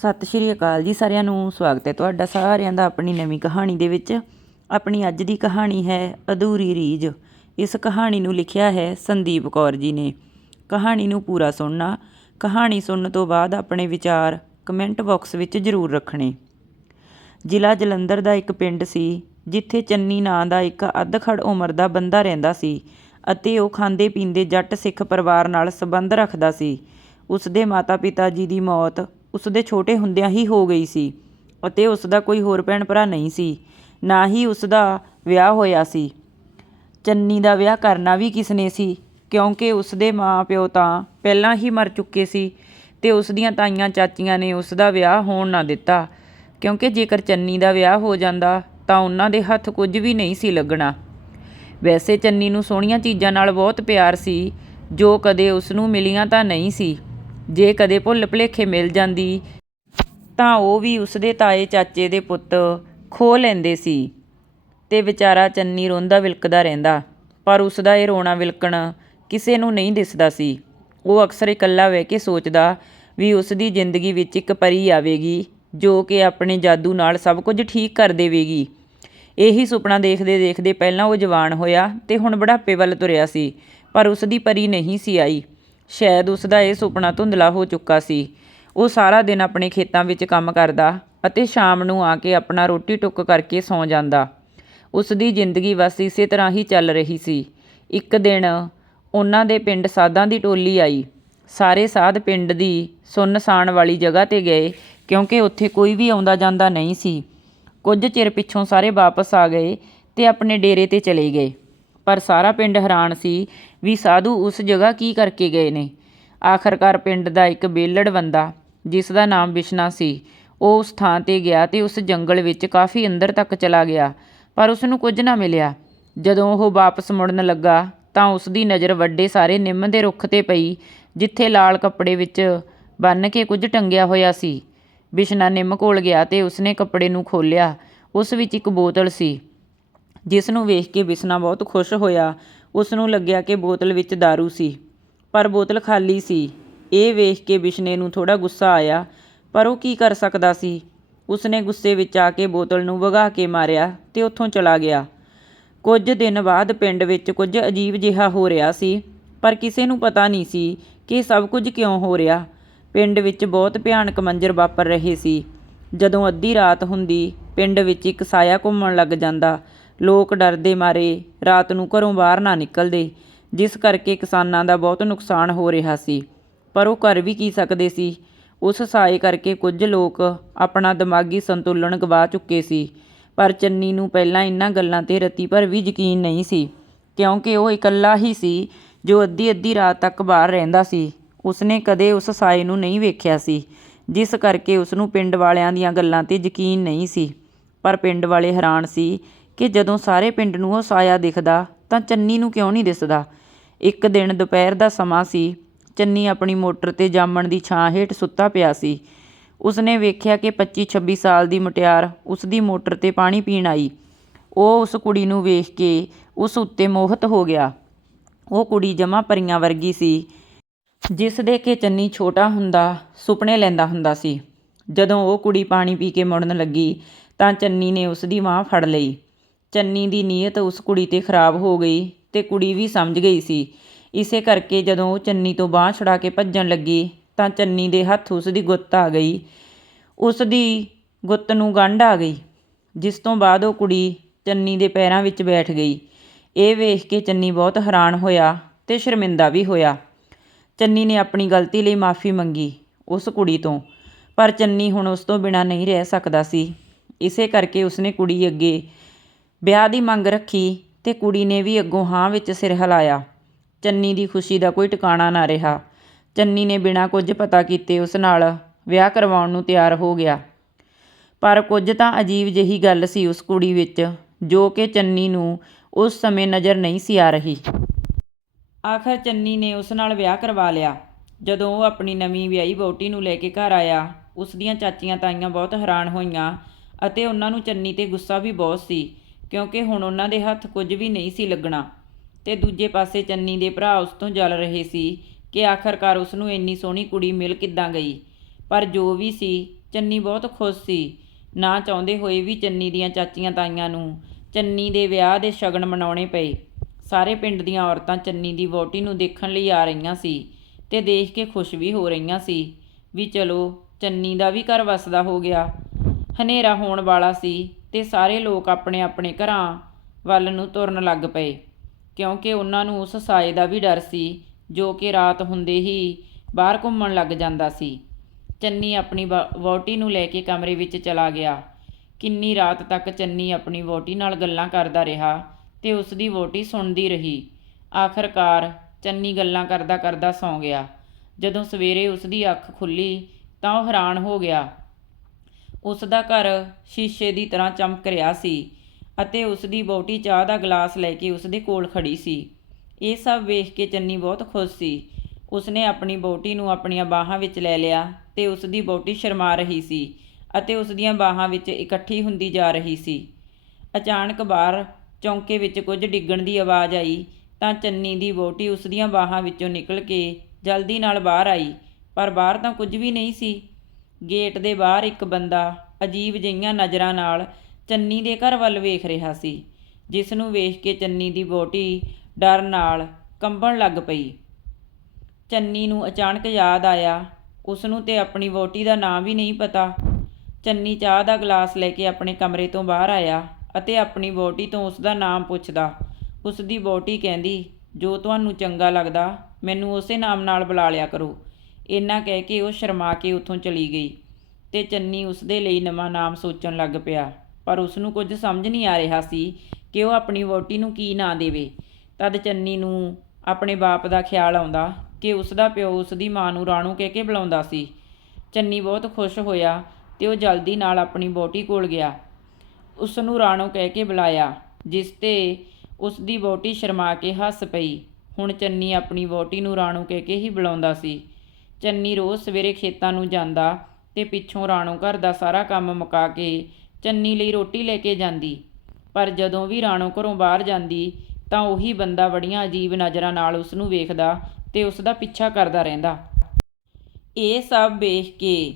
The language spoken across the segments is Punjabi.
ਸਤਿ ਸ਼੍ਰੀ ਅਕਾਲ ਜੀ ਸਾਰਿਆਂ ਨੂੰ, ਸਵਾਗਤ ਹੈ ਤੁਹਾਡਾ ਸਾਰਿਆਂ ਦਾ ਆਪਣੀ ਨਵੀਂ ਕਹਾਣੀ ਦੇ ਵਿੱਚ। ਆਪਣੀ ਅੱਜ ਦੀ ਕਹਾਣੀ ਹੈ ਅਧੂਰੀ ਰੀਝ। ਇਸ ਕਹਾਣੀ ਨੂੰ ਲਿਖਿਆ ਹੈ ਸੰਦੀਪ ਕੌਰ ਜੀ ਨੇ। ਕਹਾਣੀ ਨੂੰ ਪੂਰਾ ਸੁਣਨਾ, ਕਹਾਣੀ ਸੁਣਨ ਤੋਂ ਬਾਅਦ ਆਪਣੇ ਵਿਚਾਰ ਕਮੈਂਟ ਬਾਕਸ ਵਿੱਚ ਜ਼ਰੂਰ ਰੱਖਣੇ। ਜ਼ਿਲ੍ਹਾ ਜਲੰਧਰ ਦਾ ਇੱਕ ਪਿੰਡ ਸੀ, ਜਿੱਥੇ ਚੰਨੀ ਨਾਂ ਦਾ ਇੱਕ ਅੱਧਖੜ ਉਮਰ ਦਾ ਬੰਦਾ ਰਹਿੰਦਾ ਸੀ ਅਤੇ ਉਹ ਖਾਂਦੇ ਪੀਂਦੇ ਜੱਟ ਸਿੱਖ ਪਰਿਵਾਰ ਨਾਲ ਸੰਬੰਧ ਰੱਖਦਾ ਸੀ। ਉਸ ਦੇ ਮਾਤਾ-ਪਿਤਾ ਜੀ ਦੀ ਮੌਤ ਉਸ ਦੇ ਛੋਟੇ ਹੁੰਦਿਆਂ ਹੀ ਹੋ ਗਈ ਸੀ ਅਤੇ ਉਸ ਦਾ ਕੋਈ ਹੋਰ ਭੈਣ ਭਰਾ ਨਹੀਂ ਸੀ, ਨਾ ਹੀ ਉਸ ਦਾ ਵਿਆਹ ਹੋਇਆ ਸੀ। ਚੰਨੀ ਦਾ ਵਿਆਹ ਕਰਨਾ ਵੀ ਕਿਸਨੇ ਸੀ, ਕਿਉਂਕਿ ਉਸ ਦੇ ਮਾਂ-ਪਿਓ ਤਾਂ ਪਹਿਲਾਂ ਹੀ ਮਰ ਚੁੱਕੇ ਸੀ ਤੇ ਉਸ ਦੀਆਂ ਤਾਈਆਂ ਚਾਚੀਆਂ ਨੇ ਉਸ ਦਾ ਵਿਆਹ ਹੋਣ ਨਾ ਦਿੱਤਾ, ਕਿਉਂਕਿ ਜੇਕਰ ਚੰਨੀ ਦਾ ਵਿਆਹ ਹੋ ਜਾਂਦਾ ਤਾਂ ਉਹਨਾਂ ਦੇ ਹੱਥ ਕੁਝ ਵੀ ਨਹੀਂ ਸੀ ਲੱਗਣਾ। ਵੈਸੇ ਚੰਨੀ ਨੂੰ ਸੋਹਣੀਆਂ ਚੀਜ਼ਾਂ ਨਾਲ ਬਹੁਤ ਪਿਆਰ ਸੀ, ਜੋ ਕਦੇ ਉਸ ਨੂੰ ਮਿਲੀਆਂ ਤਾਂ ਨਹੀਂ ਸੀ। ਜੇ ਕਦੇ ਭੁੱਲ ਭੁਲੇਖੇ ਮਿਲ ਜਾਂਦੀ, ਤਾਂ ਉਹ ਵੀ ਉਸਦੇ ਤਾਏ ਚਾਚੇ ਦੇ ਪੁੱਤ ਖੋ ਲੈਂਦੇ ਸੀ ਤੇ ਵਿਚਾਰਾ ਚੰਨੀ ਰੋਂਦਾ ਵਿਲਕਦਾ ਰਹਿੰਦਾ। ਪਰ ਉਸਦਾ ਇਹ ਰੋਣਾ ਵਿਲਕਣ ਕਿਸੇ ਨੂੰ ਨਹੀਂ ਦਿਸਦਾ ਸੀ। ਉਹ ਅਕਸਰ ਇਕੱਲਾ ਬਹਿ ਕੇ ਸੋਚਦਾ ਵੀ ਉਸ ਦੀ ਜ਼ਿੰਦਗੀ ਵਿੱਚ ਇੱਕ ਪਰੀ ਆਵੇਗੀ, ਜੋ ਕਿ ਆਪਣੇ ਜਾਦੂ ਨਾਲ ਸਭ ਕੁਝ ਠੀਕ ਕਰ ਦੇਵੇਗੀ। ਇਹੀ ਸੁਪਨਾ ਦੇਖਦੇ ਦੇਖਦੇ ਪਹਿਲਾਂ ਉਹ ਜਵਾਨ ਹੋਇਆ ਤੇ ਹੁਣ ਬੁਢਾਪੇ ਵੱਲ ਤੁਰਿਆ ਸੀ, ਪਰ ਉਸ ਦੀ ਪਰੀ ਨਹੀਂ ਸੀ ਆਈ। ਸ਼ਾਇਦ ਉਸ ਦਾ ਇਹ ਸੁਪਨਾ ਧੁੰਦਲਾ ਹੋ ਚੁੱਕਾ ਸੀ। ਉਹ ਸਾਰਾ ਦਿਨ ਆਪਣੇ ਖੇਤਾਂ ਵਿੱਚ ਕੰਮ ਕਰਦਾ ਅਤੇ ਸ਼ਾਮ ਨੂੰ ਆ ਕੇ ਆਪਣਾ ਰੋਟੀ ਟੁੱਕ ਕਰਕੇ ਸੌਂ ਜਾਂਦਾ। ਉਸ ਦੀ ਜ਼ਿੰਦਗੀ ਬਸ ਇਸੇ ਤਰ੍ਹਾਂ ਹੀ ਚੱਲ ਰਹੀ ਸੀ। ਇੱਕ ਦਿਨ ਉਹਨਾਂ ਦੇ ਪਿੰਡ ਸਾਧਾਂ ਦੀ ਟੋਲੀ ਆਈ। ਸਾਰੇ ਸਾਧ ਪਿੰਡ ਦੀ ਸੁੰਨਸਾਨ ਵਾਲੀ ਜਗ੍ਹਾ ਤੇ ਗਏ ਕਿਉਂਕਿ ਉੱਥੇ ਕੋਈ ਵੀ ਆਉਂਦਾ ਜਾਂਦਾ ਨਹੀਂ ਸੀ। ਕੁਝ ਚਿਰ ਪਿੱਛੋਂ ਸਾਰੇ ਵਾਪਸ ਆ ਗਏ ਤੇ ਆਪਣੇ ਡੇਰੇ ਤੇ ਚਲੇ ਗਏ। ਪਰ ਸਾਰਾ ਪਿੰਡ ਹੈਰਾਨ ਸੀ ਵੀ ਸਾਧੂ ਉਸ ਜਗ੍ਹਾ ਕੀ ਕਰਕੇ ਗਏ ਨੇ। ਆਖਰਕਾਰ ਪਿੰਡ ਦਾ ਇੱਕ ਬੇਲੜ ਬੰਦਾ, ਜਿਸ ਦਾ ਨਾਮ ਬਿਸ਼ਨਾ ਸੀ, ਉਹ ਉਸ ਥਾਂ ਤੇ ਗਿਆ ਤੇ ਉਸ ਜੰਗਲ ਵਿੱਚ ਕਾਫੀ ਅੰਦਰ ਤੱਕ ਚਲਾ ਗਿਆ, ਪਰ ਉਸ ਨੂੰ ਕੁਝ ਨਾ ਮਿਲਿਆ। ਜਦੋਂ ਉਹ ਵਾਪਸ ਮੁੜਨ ਲੱਗਾ, ਤਾਂ ਉਸ ਦੀ ਨਜ਼ਰ ਵੱਡੇ ਸਾਰੇ ਨਿੰਮ ਦੇ ਰੁੱਖ ਤੇ ਪਈ, ਜਿੱਥੇ ਲਾਲ ਕੱਪੜੇ ਵਿੱਚ ਬੰਨ ਕੇ ਕੁਝ ਟੰਗਿਆ ਹੋਇਆ ਸੀ। ਬਿਸ਼ਨਾ ਨਿੰਮ ਕੋਲ ਗਿਆ ਤੇ ਉਸਨੇ ਕੱਪੜੇ ਨੂੰ ਖੋਲ੍ਹਿਆ। ਉਸ ਵਿੱਚ ਇੱਕ ਬੋਤਲ ਸੀ। ਜਿਸ ਨੂੰ ਵੇਖ ਕੇ ਬਿਸ਼ਨਾ ਬਹੁਤ ਖੁਸ਼ ਹੋਇਆ। ਉਸ ਨੂੰ ਲੱਗਿਆ ਕਿ ਬੋਤਲ ਵਿੱਚ ਦਾਰੂ ਸੀ, ਪਰ ਬੋਤਲ ਖਾਲੀ ਸੀ। ਇਹ ਵੇਖ ਕੇ ਬਿਸ਼ਨੇ ਨੂੰ ਥੋੜਾ ਗੁੱਸਾ ਆਇਆ, ਪਰ ਉਹ ਕੀ ਕਰ ਸਕਦਾ ਸੀ? ਉਸਨੇ ਗੁੱਸੇ ਵਿੱਚ ਆ ਕੇ ਬੋਤਲ ਨੂੰ ਵਗਾ ਕੇ ਮਾਰਿਆ ਤੇ ਉੱਥੋਂ ਚਲਾ ਗਿਆ। ਕੁਝ ਦਿਨ ਬਾਅਦ ਪਿੰਡ ਵਿੱਚ ਕੁਝ ਅਜੀਬ ਜਿਹਾ ਹੋ ਰਿਹਾ ਸੀ, ਪਰ ਕਿਸੇ ਨੂੰ ਪਤਾ ਨਹੀਂ ਸੀ ਕਿ ਸਭ ਕੁਝ ਕਿਉਂ ਹੋ ਰਿਹਾ। ਪਿੰਡ ਵਿੱਚ ਬਹੁਤ ਭਿਆਨਕ ਮੰਜ਼ਰ ਵਾਪਰ ਰਹੇ ਸੀ। ਜਦੋਂ ਅੱਧੀ ਰਾਤ ਹੁੰਦੀ, ਪਿੰਡ ਵਿੱਚ ਇੱਕ ਸਾਇਆ ਘੁੰਮਣ ਲੱਗ ਜਾਂਦਾ। ਲੋਕ ਡਰਦੇ ਮਾਰੇ, ਰਾਤ ਨੂੰ ਘਰੋਂ ਬਾਹਰ ਨਾ ਨਿਕਲਦੇ, ਜਿਸ ਕਰਕੇ ਕਿਸਾਨਾਂ ਦਾ ਬਹੁਤ ਨੁਕਸਾਨ ਹੋ ਰਿਹਾ ਸੀ। ਪਰ ਉਹ ਕਰ ਵੀ ਕੀ ਸਕਦੇ ਸੀ? ਉਸ ਸਾਏ ਕਰਕੇ ਕੁਝ ਲੋਕ ਆਪਣਾ ਦਿਮਾਗੀ ਸੰਤੁਲਨ ਗਵਾ ਚੁੱਕੇ ਸੀ। ਪਰ ਚੰਨੀ ਨੂੰ ਪਹਿਲਾਂ ਇਹਨਾਂ ਗੱਲਾਂ ਤੇ ਰਤੀ ਭਰ ਵੀ ਯਕੀਨ ਨਹੀਂ ਸੀ, ਕਿਉਂਕਿ ਉਹ ਇਕੱਲਾ ਹੀ ਸੀ ਜੋ ਅੱਧੀ ਅੱਧੀ ਰਾਤ ਤੱਕ ਬਾਹਰ ਰਹਿੰਦਾ ਸੀ। ਉਸਨੇ ਕਦੇ ਉਸ ਸਾਏ ਨੂੰ ਨਹੀਂ ਵੇਖਿਆ ਸੀ, ਜਿਸ ਕਰਕੇ ਉਸ ਨੂੰ ਪਿੰਡ ਵਾਲਿਆਂ ਦੀਆਂ ਗੱਲਾਂ ਤੇ ਯਕੀਨ ਨਹੀਂ ਸੀ। ਪਰ ਪਿੰਡ ਵਾਲੇ ਹੈਰਾਨ ਸੀ ਕਿ ਜਦੋਂ ਸਾਰੇ ਪਿੰਡ ਨੂੰ ਉਹ ਸਾਇਆ ਦਿਖਦਾ ਤਾਂ ਚੰਨੀ ਨੂੰ ਕਿਉਂ ਨਹੀਂ ਦਿਸਦਾ? ਇੱਕ ਦਿਨ ਦੁਪਹਿਰ ਦਾ ਸਮਾਂ ਸੀ। ਚੰਨੀ ਆਪਣੀ ਮੋਟਰ ਤੇ ਜਾਮਣ ਦੀ ਛਾਂ ਹੇਠ ਸੁੱਤਾ ਪਿਆ ਸੀ। ਉਸਨੇ ਵੇਖਿਆ ਕਿ 25-26 ਸਾਲ ਦੀ ਮੁਟਿਆਰ ਉਸਦੀ ਮੋਟਰ ਤੇ ਪਾਣੀ ਪੀਣ ਆਈ। ਉਹ ਉਸ ਕੁੜੀ ਨੂੰ ਵੇਖ ਕੇ ਉਸ ਉੱਤੇ ਮੋਹਿਤ ਹੋ ਗਿਆ। ਉਹ ਕੁੜੀ ਜਮਾ ਪਰੀਆਂ ਵਰਗੀ ਸੀ, ਜਿਸ ਦੇ ਕੇ ਚੰਨੀ ਛੋਟਾ ਹੁੰਦਾ, ਸੁਪਨੇ ਲੈਂਦਾ ਹੁੰਦਾ ਸੀ। ਜਦੋਂ ਉਹ ਕੁੜੀ ਪਾਣੀ ਪੀ ਕੇ ਮੁੜਨ ਲੱਗੀ ਤਾਂ ਚੰਨੀ ਨੇ ਉਸ ਦੀ ਬਾਂਹ ਫੜ ਲਈ। ਚੰਨੀ ਦੀ ਨੀਅਤ ਉਸ ਕੁੜੀ ਤੇ ਖਰਾਬ ਹੋ ਗਈ ਅਤੇ ਕੁੜੀ ਵੀ ਸਮਝ ਗਈ ਸੀ। ਇਸੇ ਕਰਕੇ ਜਦੋਂ ਉਹ ਚੰਨੀ ਤੋਂ ਬਾਂਹ ਛੁਡਾ ਕੇ ਭੱਜਣ ਲੱਗੀ ਤਾਂ ਚੰਨੀ ਦੇ ਹੱਥ ਉਸ ਦੀ ਗੁੱਤ ਆ ਗਈ। ਉਸ ਦੀ ਗੁੱਤ ਨੂੰ ਗੰਢ ਆ ਗਈ, ਜਿਸ ਤੋਂ ਬਾਅਦ ਉਹ ਕੁੜੀ ਚੰਨੀ ਦੇ ਪੈਰਾਂ ਵਿੱਚ ਬੈਠ ਗਈ। ਇਹ ਵੇਖ ਕੇ ਚੰਨੀ ਬਹੁਤ ਹੈਰਾਨ ਹੋਇਆ ਅਤੇ ਸ਼ਰਮਿੰਦਾ ਵੀ ਹੋਇਆ। ਚੰਨੀ ਨੇ ਆਪਣੀ ਗਲਤੀ ਲਈ ਮਾਫੀ ਮੰਗੀ ਉਸ ਕੁੜੀ ਤੋਂ, ਪਰ ਚੰਨੀ ਹੁਣ ਉਸ ਤੋਂ ਬਿਨਾਂ ਨਹੀਂ ਰਹਿ ਸਕਦਾ ਸੀ। ਇਸੇ ਕਰਕੇ ਉਸਨੇ ਕੁੜੀ ਅੱਗੇ ਵਿਆਹ ਦੀ ਮੰਗ ਰੱਖੀ ਅਤੇ ਕੁੜੀ ਨੇ ਵੀ ਅੱਗੋਂ ਹਾਂ ਵਿੱਚ ਸਿਰ ਹਿਲਾਇਆ। ਚੰਨੀ ਦੀ ਖੁਸ਼ੀ ਦਾ ਕੋਈ ਟਿਕਾਣਾ ਨਾ ਰਿਹਾ। ਚੰਨੀ ਨੇ ਬਿਨਾਂ ਕੁਝ ਪਤਾ ਕੀਤੇ ਉਸ ਨਾਲ ਵਿਆਹ ਕਰਵਾਉਣ ਨੂੰ ਤਿਆਰ ਹੋ ਗਿਆ। ਪਰ ਕੁਝ ਤਾਂ ਅਜੀਬ ਜਿਹੀ ਗੱਲ ਸੀ ਉਸ ਕੁੜੀ ਵਿੱਚ, ਜੋ ਕਿ ਚੰਨੀ ਨੂੰ ਉਸ ਸਮੇਂ ਨਜ਼ਰ ਨਹੀਂ ਸੀ ਆ ਰਹੀ। ਆਖਰ ਚੰਨੀ ਨੇ ਉਸ ਨਾਲ ਵਿਆਹ ਕਰਵਾ ਲਿਆ। ਜਦੋਂ ਉਹ ਆਪਣੀ ਨਵੀਂ ਵਿਆਹੀ ਵਹੁਟੀ ਨੂੰ ਲੈ ਕੇ ਘਰ ਆਇਆ, ਉਸ ਦੀਆਂ ਚਾਚੀਆਂ ਤਾਈਆਂ ਬਹੁਤ ਹੈਰਾਨ ਹੋਈਆਂ ਅਤੇ ਉਹਨਾਂ ਨੂੰ ਚੰਨੀ ਤੇ ਗੁੱਸਾ ਵੀ ਬਹੁਤ ਸੀ। ਕਿਉਂਕਿ ਹੁਣ ਉਹਨਾਂ ਦੇ ਹੱਥ ਕੁਝ ਵੀ ਨਹੀਂ ਸੀ ਲੱਗਣਾ। ਤੇ ਦੂਜੇ ਪਾਸੇ ਚੰਨੀ ਦੇ ਭਰਾ ਉਸ ਤੋਂ ਜਲ ਰਹੇ ਸੀ ਕਿ ਆਖਰਕਾਰ ਉਸ ਨੂੰ ਇੰਨੀ ਸੋਹਣੀ ਕੁੜੀ ਮਿਲ ਕਿੱਦਾਂ ਗਈ। ਪਰ ਜੋ ਵੀ ਸੀ, ਚੰਨੀ ਬਹੁਤ ਖੁਸ਼ ਸੀ। ਨਾ ਚਾਹੁੰਦੇ ਹੋਏ ਵੀ ਚੰਨੀ ਦੀਆਂ ਚਾਚੀਆਂ ਤਾਈਆਂ ਨੂੰ ਚੰਨੀ ਦੇ ਵਿਆਹ ਦੇ ਸ਼ਗਨ ਮਨਾਉਣੇ ਪਏ। ਸਾਰੇ ਪਿੰਡ ਦੀਆਂ ਔਰਤਾਂ ਚੰਨੀ ਦੀ ਵਹੁਟੀ ਨੂੰ ਦੇਖਣ ਲਈ ਆ ਰਹੀਆਂ ਸੀ ਤੇ ਦੇਖ ਕੇ ਖੁਸ਼ ਵੀ ਹੋ ਰਹੀਆਂ ਸੀ ਵੀ ਚਲੋ, ਚੰਨੀ ਦਾ ਵੀ ਘਰ ਵਸਦਾ ਹੋ ਗਿਆ। ਹਨੇਰਾ ਹੋਣ ਵਾਲਾ ਸੀ ਤੇ ਸਾਰੇ ਲੋਕ ਆਪਣੇ ਆਪਣੇ ਘਰਾਂ ਵੱਲ ਨੂੰ ਤੁਰਨ ਲੱਗ ਪਏ, ਕਿਉਂਕਿ ਉਹਨਾਂ ਨੂੰ ਉਸ ਸਾਏ ਦਾ ਵੀ ਡਰ ਸੀ, ਜੋ ਕਿ ਰਾਤ ਹੁੰਦੇ ਹੀ ਬਾਹਰ ਘੁੰਮਣ ਲੱਗ ਜਾਂਦਾ ਸੀ। ਚੰਨੀ ਆਪਣੀ ਵਾ- ਵਹੁਟੀ ਨੂੰ ਲੈ ਕੇ ਕਮਰੇ ਵਿੱਚ ਚਲਾ ਗਿਆ। ਕਿੰਨੀ ਰਾਤ ਤੱਕ ਚੰਨੀ ਆਪਣੀ ਵਹੁਟੀ ਨਾਲ ਗੱਲਾਂ ਕਰਦਾ ਰਿਹਾ ਤੇ ਉਸ ਦੀ ਵਹੁਟੀ ਸੁਣਦੀ ਰਹੀ। ਆਖਰਕਾਰ ਚੰਨੀ ਗੱਲਾਂ ਕਰਦਾ ਕਰਦਾ ਸੌਂ ਗਿਆ। ਜਦੋਂ ਸਵੇਰੇ ਉਸ ਦੀ ਅੱਖ ਖੁੱਲੀ ਤਾਂ ਉਹ ਹੈਰਾਨ ਹੋ ਗਿਆ। ਉਸ ਦਾ ਘਰ ਸ਼ੀਸ਼ੇ ਦੀ ਤਰ੍ਹਾਂ ਚਮਕ ਰਿਹਾ ਸੀ ਅਤੇ ਉਸ ਦੀ ਵਹੁਟੀ ਚਾਹ ਦਾ ਗਲਾਸ ਲੈ ਕੇ ਉਸ ਦੇ ਕੋਲ ਖੜੀ ਸੀ। ਇਹ ਸਭ ਵੇਖ ਕੇ ਚੰਨੀ ਬਹੁਤ ਖੁਸ਼ ਸੀ। ਉਸਨੇ ਆਪਣੀ ਬੋਟੀ ਨੂੰ ਆਪਣੀਆਂ ਬਾਹਾਂ ਵਿੱਚ ਲੈ ਲਿਆ ਤੇ ਉਸ ਦੀ ਵਹੁਟੀ ਸ਼ਰਮਾ ਰਹੀ ਸੀ ਅਤੇ ਉਸ ਦੀਆਂ ਬਾਹਾਂ ਵਿੱਚ ਇਕੱਠੀ ਹੁੰਦੀ ਜਾ ਰਹੀ ਸੀ। ਅਚਾਨਕ ਬਾਹਰ ਚੌਂਕੇ ਵਿੱਚ ਕੁਝ ਡਿੱਗਣ ਦੀ ਆਵਾਜ਼ ਆਈ ਤਾਂ ਚੰਨੀ ਦੀ ਬੋਟੀ ਉਸ ਦੀਆਂ ਬਾਹਾਂ ਵਿੱਚੋਂ ਨਿਕਲ ਕੇ ਜਲਦੀ ਨਾਲ ਬਾਹਰ ਆਈ, ਪਰ ਬਾਹਰ ਤਾਂ ਕੁਝ ਵੀ ਨਹੀਂ ਸੀ। ਗੇਟ ਦੇ ਬਾਹਰ ਇੱਕ ਬੰਦਾ ਅਜੀਬ ਜਿਹੀਆਂ ਨਜ਼ਰਾਂ ਨਾਲ ਚੰਨੀ ਦੇ ਘਰ ਵੱਲ ਵੇਖ ਰਿਹਾ ਸੀ, ਜਿਸ ਨੂੰ ਵੇਖ ਕੇ ਚੰਨੀ ਦੀ ਵਹੁਟੀ ਡਰ ਨਾਲ ਕੰਬਣ ਲੱਗ ਪਈ। ਚੰਨੀ ਨੂੰ ਅਚਾਨਕ ਯਾਦ ਆਇਆ, ਉਸ ਨੂੰ ਤੇ ਆਪਣੀ ਵਹੁਟੀ ਦਾ ਨਾਂ ਵੀ ਨਹੀਂ ਪਤਾ। ਚੰਨੀ ਚਾਹ ਦਾ ਗਲਾਸ ਲੈ ਕੇ ਆਪਣੇ ਕਮਰੇ ਤੋਂ ਬਾਹਰ ਆਇਆ ਅਤੇ ਆਪਣੀ ਵਹੁਟੀ ਤੋਂ ਉਸ ਦਾ ਨਾਮ ਪੁੱਛਦਾ। ਉਸ ਦੀ ਵਹੁਟੀ ਕਹਿੰਦੀ, ਜੋ ਤੁਹਾਨੂੰ ਚੰਗਾ ਲੱਗਦਾ, ਮੈਨੂੰ ਉਸੇ ਨਾਮ ਨਾਲ ਬੁਲਾ ਲਿਆ ਕਰੋ। ਇੰਨਾ ਕਹਿ ਕੇ ਉਹ ਸ਼ਰਮਾ ਕੇ ਉੱਥੋਂ ਚਲੀ ਗਈ ਤੇ ਚੰਨੀ ਉਸ ਦੇ ਲਈ ਨਵਾਂ ਨਾਮ ਸੋਚਣ ਲੱਗ ਪਿਆ। ਪਰ ਉਸ ਨੂੰ ਕੁਝ ਸਮਝ ਨਹੀਂ ਆ ਰਿਹਾ ਸੀ ਕਿ ਉਹ ਆਪਣੀ ਵਹੁਟੀ ਨੂੰ ਕੀ ਨਾਂ ਦੇਵੇ। ਤਦ ਚੰਨੀ ਨੂੰ ਆਪਣੇ ਬਾਪ ਦਾ ਖਿਆਲ ਆਉਂਦਾ ਕਿ ਉਸ ਦਾ ਪਿਓ ਉਸ ਦੀ ਮਾਂ ਨੂੰ ਰਾਣੂ ਕਹਿ ਕੇ ਬੁਲਾਉਂਦਾ ਸੀ। ਚੰਨੀ ਬਹੁਤ ਖੁਸ਼ ਹੋਇਆ ਤੇ ਉਹ ਜਲਦੀ ਨਾਲ ਆਪਣੀ ਵਹੁਟੀ ਕੋਲ ਗਿਆ। ਉਸ ਨੂੰ ਰਾਣੋ ਕਹਿ ਕੇ ਬੁਲਾਇਆ, ਜਿਸ ਤੇ ਉਸ ਦੀ ਵਹੁਟੀ ਸ਼ਰਮਾ ਕੇ ਹੱਸ ਪਈ। ਹੁਣ ਚੰਨੀ ਆਪਣੀ ਵਹੁਟੀ ਨੂੰ ਰਾਣੋ ਕਹਿ ਕੇ ਹੀ ਬੁਲਾਉਂਦਾ ਸੀ। ਚੰਨੀ ਰੋਜ਼ ਸਵੇਰੇ ਖੇਤਾਂ ਨੂੰ ਜਾਂਦਾ ਤੇ ਪਿੱਛੋਂ ਰਾਣੋ ਘਰ ਦਾ ਸਾਰਾ ਕੰਮ ਮੁਕਾ ਕੇ ਚੰਨੀ ਲਈ ਰੋਟੀ ਲੈ ਕੇ ਜਾਂਦੀ। ਪਰ ਜਦੋਂ ਵੀ ਰਾਣੋ ਘਰੋਂ ਬਾਹਰ ਜਾਂਦੀ, ਤਾਂ ਉਹੀ ਬੰਦਾ ਬੜੀਆਂ ਅਜੀਬ ਨਜ਼ਰਾਂ ਨਾਲ ਉਸ ਨੂੰ ਵੇਖਦਾ ਤੇ ਉਸ ਦਾ ਪਿੱਛਾ ਕਰਦਾ ਰਹਿੰਦਾ। ਇਹ ਸਭ ਵੇਖ ਕੇ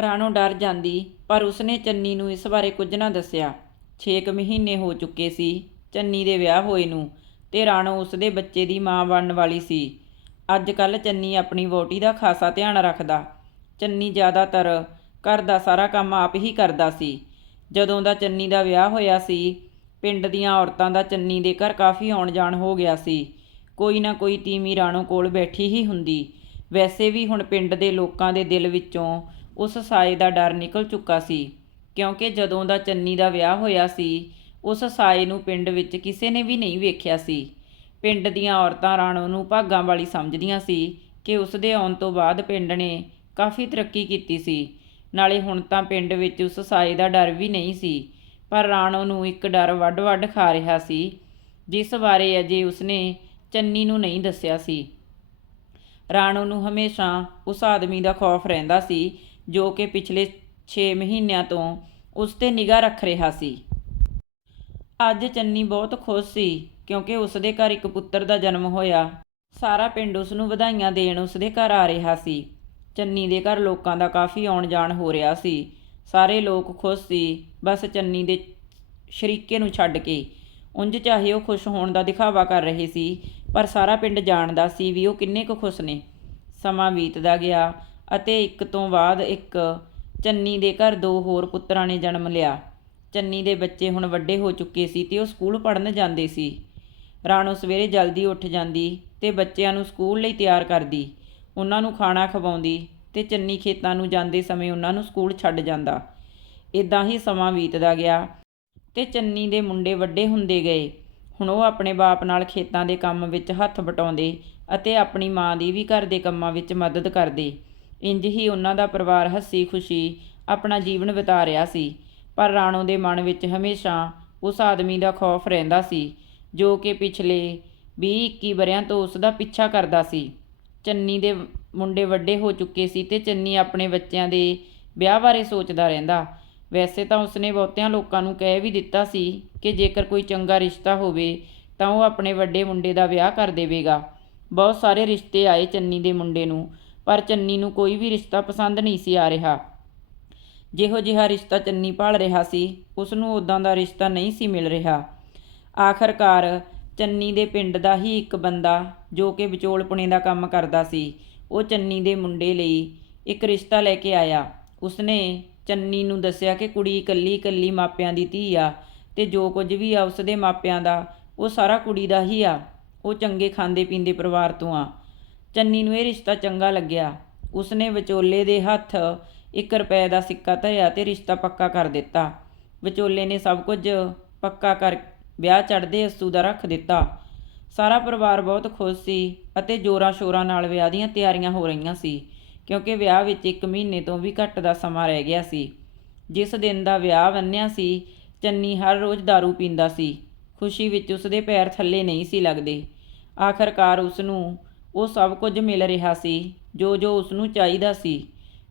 ਰਾਣੋ ਡਰ ਜਾਂਦੀ, ਪਰ ਉਸਨੇ ਚੰਨੀ ਨੂੰ ਇਸ ਬਾਰੇ ਕੁਝ ਨਾ ਦੱਸਿਆ। 6 ਮਹੀਨੇ ਹੋ ਚੁੱਕੇ ਸੀ, ਚੰਨੀ ਦੇ ਵਿਆਹ ਹੋਏ ਨੂੰ ਤੇ ਰਾਣੋ ਉਸਦੇ ਬੱਚੇ ਦੀ ਮਾਂ ਬਣਨ ਵਾਲੀ ਸੀ। ਅੱਜ ਕੱਲ ਚੰਨੀ ਆਪਣੀ ਵਹੁਟੀ ਦਾ ਖਾਸਾ ਧਿਆਨ ਰੱਖਦਾ। ਚੰਨੀ ਜ਼ਿਆਦਾਤਰ ਘਰ ਦਾ ਸਾਰਾ ਕੰਮ ਆਪ ਹੀ ਕਰਦਾ ਸੀ। ਜਦੋਂ ਦਾ ਚੰਨੀ ਦਾ ਵਿਆਹ ਹੋਇਆ ਸੀ, ਪਿੰਡ ਦੀਆਂ ਔਰਤਾਂ ਦਾ ਚੰਨੀ ਦੇ ਘਰ ਕਾਫੀ ਆਉਣ ਜਾਣ ਹੋ ਗਿਆ ਸੀ। ਕੋਈ ਨਾ ਕੋਈ ਤੀਮੀ ਰਾਣੋ ਕੋਲ ਬੈਠੀ ਹੀ ਹੁੰਦੀ। ਵੈਸੇ ਵੀ ਹੁਣ ਪਿੰਡ ਦੇ ਲੋਕਾਂ ਦੇ ਦਿਲ ਵਿੱਚੋਂ ਉਸ ਸਾਏ ਦਾ ਡਰ ਨਿਕਲ ਚੁੱਕਾ ਸੀ, ਕਿਉਂਕਿ ਜਦੋਂ ਦਾ ਚੰਨੀ ਦਾ ਵਿਆਹ ਹੋਇਆ ਸੀ, ਉਸ ਸਾਏ ਨੂੰ ਪਿੰਡ ਵਿੱਚ ਕਿਸੇ ਨੇ ਵੀ ਨਹੀਂ ਵੇਖਿਆ ਸੀ। ਪਿੰਡ ਦੀਆਂ ਔਰਤਾਂ ਰਾਣੋ ਨੂੰ ਭਾਗਾਂ ਵਾਲੀ ਸਮਝਦੀਆਂ ਸੀ ਕਿ ਉਸ ਦੇ ਆਉਣ ਤੋਂ ਬਾਅਦ ਪਿੰਡ ਨੇ ਕਾਫੀ ਤਰੱਕੀ ਕੀਤੀ ਸੀ। ਨਾਲੇ ਹੁਣ ਤਾਂ ਪਿੰਡ ਵਿੱਚ ਉਸ ਸਾਏ ਦਾ ਡਰ ਵੀ ਨਹੀਂ ਸੀ, ਪਰ ਰਾਣੋ ਨੂੰ ਇੱਕ ਡਰ ਵੱਡ-ਵੱਡ ਖਾ ਰਿਹਾ ਸੀ, ਜਿਸ ਬਾਰੇ ਅਜੇ ਉਸਨੇ ਚੰਨੀ ਨੂੰ ਨਹੀਂ ਦੱਸਿਆ ਸੀ। ਰਾਣੋ ਨੂੰ ਹਮੇਸ਼ਾ ਉਸ ਆਦਮੀ ਦਾ ਖੌਫ ਰਹਿੰਦਾ ਸੀ, ਜੋ ਕਿ ਪਿਛਲੇ 6 ਮਹੀਨਿਆਂ ਤੋਂ ਉਸ ਤੇ ਨਿਗਾਹ ਰੱਖ ਰਿਹਾ ਸੀ। ਅੱਜ ਚੰਨੀ ਬਹੁਤ ਖੁਸ਼ ਸੀ ਕਿਉਂਕਿ ਉਸ ਦੇ ਘਰ ਇੱਕ ਪੁੱਤਰ ਦਾ ਜਨਮ ਹੋਇਆ। ਸਾਰਾ ਪਿੰਡ ਉਸ ਨੂੰ ਵਧਾਈਆਂ ਦੇਣ ਉਸ ਦੇ ਘਰ ਆ ਰਿਹਾ ਸੀ। ਚੰਨੀ ਦੇ ਘਰ ਲੋਕਾਂ ਦਾ ਕਾਫੀ ਆਉਣ ਜਾਣ ਹੋ ਰਿਹਾ ਸੀ। ਸਾਰੇ ਲੋਕ ਖੁਸ਼ ਸੀ। ਬਸ ਚੰਨੀ ਦੇ ਸ਼ਰੀਕੇ ਨੂੰ ਛੱਡ ਕੇ। ਉਂਝ ਚਾਹੇ ਉਹ ਖੁਸ਼ ਹੋਣ ਦਾ ਦਿਖਾਵਾ ਕਰ ਰਹੇ ਸੀ, ਪਰ ਸਾਰਾ ਪਿੰਡ ਜਾਣਦਾ ਸੀ ਵੀ ਉਹ ਕਿੰਨੇ ਕੁ ਖੁਸ਼ ਨੇ। ਸਮਾਂ ਬੀਤਦਾ ਗਿਆ ਅਤੇ ਇੱਕ ਤੋਂ ਬਾਅਦ ਇੱਕ ਚੰਨੀ ਦੇ ਘਰ ਦੋ ਹੋਰ ਪੁੱਤਰਾਂ ਨੇ ਜਨਮ ਲਿਆ। ਚੰਨੀ ਦੇ ਬੱਚੇ ਹੁਣ ਵੱਡੇ ਹੋ ਚੁੱਕੇ ਸੀ ਤੇ ਉਹ ਸਕੂਲ ਪੜ੍ਹਨ ਜਾਂਦੇ ਸੀ। ਰਾਣੋ ਸਵੇਰੇ ਜਲਦੀ ਉੱਠ ਜਾਂਦੀ ਤੇ ਬੱਚਿਆਂ ਨੂੰ ਸਕੂਲ ਲਈ ਤਿਆਰ ਕਰਦੀ। ਉਹਨਾਂ ਨੂੰ ਖਾਣਾ ਖਵਾਉਂਦੀ ਤੇ ਚੰਨੀ ਖੇਤਾਂ ਨੂੰ ਜਾਂਦੇ ਸਮੇਂ ਉਹਨਾਂ ਨੂੰ ਸਕੂਲ ਛੱਡ ਜਾਂਦਾ। ਇਦਾਂ ਹੀ ਸਮਾਂ ਬੀਤਦਾ ਗਿਆ ਤੇ ਚੰਨੀ ਦੇ ਮੁੰਡੇ ਵੱਡੇ ਹੁੰਦੇ ਗਏ। ਹੁਣ ਉਹ ਆਪਣੇ ਬਾਪ ਨਾਲ ਖੇਤਾਂ ਦੇ ਕੰਮ ਵਿੱਚ ਹੱਥ ਵਟਾਉਂਦੇ ਅਤੇ ਆਪਣੀ ਮਾਂ ਦੀ ਵੀ ਘਰ ਦੇ ਕੰਮਾਂ ਵਿੱਚ ਮਦਦ ਕਰਦੇ। ਇੰਜ ਹੀ ਉਹਨਾਂ ਦਾ ਪਰਿਵਾਰ ਹੱਸੀ ਖੁਸ਼ੀ ਆਪਣਾ ਜੀਵਨ ਬਿਤਾ ਰਿਹਾ ਸੀ। ਪਰ ਰਾਣੋ ਦੇ ਮਨ ਵਿੱਚ ਹਮੇਸ਼ਾ ਉਸ ਆਦਮੀ ਦਾ ਖੌਫ ਰਹਿੰਦਾ ਸੀ ਜੋ ਕਿ ਪਿਛਲੇ ਵੀਹ, ਇੱਕੀ ਵਰ੍ਹਿਆਂ ਤੋਂ ਉਸ ਦਾ ਪਿੱਛਾ ਕਰਦਾ ਸੀ। ਚੰਨੀ ਦੇ ਮੁੰਡੇ ਵੱਡੇ ਹੋ ਚੁੱਕੇ ਸੀ ਤੇ ਚੰਨੀ ਆਪਣੇ ਬੱਚਿਆਂ ਦੇ ਵਿਆਹ ਬਾਰੇ ਸੋਚਦਾ ਰਹਿੰਦਾ। ਵੈਸੇ ਤਾਂ ਉਸਨੇ ਬਹੁਤਿਆਂ ਲੋਕਾਂ ਨੂੰ ਕਹਿ ਵੀ ਦਿੱਤਾ ਸੀ ਕਿ ਜੇਕਰ ਕੋਈ ਚੰਗਾ ਰਿਸ਼ਤਾ ਹੋਵੇ ਤਾਂ ਉਹ ਆਪਣੇ ਵੱਡੇ ਮੁੰਡੇ ਦਾ ਵਿਆਹ ਕਰ ਦੇਵੇਗਾ। ਬਹੁਤ ਸਾਰੇ ਰਿਸ਼ਤੇ ਆਏ ਚੰਨੀ ਦੇ ਮੁੰਡੇ ਨੂੰ, ਪਰ ਚੰਨੀ ਨੂੰ ਕੋਈ ਵੀ ਰਿਸ਼ਤਾ ਪਸੰਦ ਨਹੀਂ ਸੀ ਆ ਰਿਹਾ। ਜਿਹੋ ਜਿਹਾ ਰਿਸ਼ਤਾ ਚੰਨੀ ਭਾਲ ਰਿਹਾ ਸੀ ਉਸ ਨੂੰ ਉਦਾਂ ਦਾ ਰਿਸ਼ਤਾ ਨਹੀਂ ਸੀ ਮਿਲ ਰਿਹਾ। ਆਖਰਕਾਰ ਚੰਨੀ ਦੇ ਪਿੰਡ ਦਾ ਹੀ ਇੱਕ ਬੰਦਾ ਜੋ ਕਿ ਵਿਚੋਲਪੁਣੇ ਦਾ ਕੰਮ ਕਰਦਾ ਸੀ, ਉਹ ਚੰਨੀ ਦੇ ਮੁੰਡੇ ਲਈ ਇੱਕ ਰਿਸ਼ਤਾ ਲੈ ਕੇ ਆਇਆ। ਉਸਨੇ ਚੰਨੀ ਨੂੰ ਦੱਸਿਆ ਕਿ ਕੁੜੀ ਇਕੱਲੀ ਇਕੱਲੀ ਮਾਪਿਆਂ ਦੀ ਧੀ ਆ ਤੇ ਜੋ ਕੁਝ ਵੀ ਆ ਉਸਦੇ ਮਾਪਿਆਂ ਦਾ, ਉਹ ਸਾਰਾ ਕੁੜੀ ਦਾ ਹੀ ਆ। ਉਹ ਚੰਗੇ ਖਾਂਦੇ ਪੀਂਦੇ ਪਰਿਵਾਰ ਤੋਂ ਆ। ਚੰਨੀ ਨੂੰ ਇਹ ਰਿਸ਼ਤਾ ਚੰਗਾ ਲੱਗਿਆ। ਉਸਨੇ ਵਿਚੋਲੇ ਦੇ ਹੱਥ 1 ਰੁਪਏ ਦਾ ਸਿੱਕਾ ਧਰਿਆ ਤੇ ਰਿਸ਼ਤਾ ਪੱਕਾ ਕਰ ਦਿੱਤਾ। ਵਿਚੋਲੇ ਨੇ ਸਭ ਕੁਝ ਪੱਕਾ ਕਰ ਵਿਆਹ ਚੜ੍ਹਦੇ ਅਸੂ ਦਾ ਰੱਖ ਦਿੱਤਾ। ਸਾਰਾ ਪਰਿਵਾਰ ਬਹੁਤ ਖੁਸ਼ ਸੀ ਅਤੇ ਜੋਰਾਂ ਸ਼ੋਰਾਂ ਨਾਲ ਵਿਆਹ ਦੀਆਂ ਤਿਆਰੀਆਂ ਹੋ ਰਹੀਆਂ ਸੀ, ਕਿਉਂਕਿ ਵਿਆਹ ਵਿੱਚ 1 ਮਹੀਨੇ ਤੋਂ ਵੀ ਘੱਟ ਦਾ ਸਮਾਂ ਰਹਿ ਗਿਆ ਸੀ। ਜਿਸ ਦਿਨ ਦਾ ਵਿਆਹ ਬੰਨਿਆ ਸੀ, ਚੰਨੀ ਹਰ ਰੋਜ਼ दारू ਪੀਂਦਾ ਸੀ। ਖੁਸ਼ੀ ਵਿੱਚ ਉਸਦੇ ਪੈਰ ਥੱਲੇ ਨਹੀਂ ਸੀ ਲੱਗਦੇ। ਆਖਰਕਾਰ ਉਸ ਨੂੰ ਉਹ ਸਭ ਕੁਝ ਮਿਲ ਰਿਹਾ ਸੀ ਜੋ ਜੋ ਉਸ ਨੂੰ ਚਾਹੀਦਾ ਸੀ।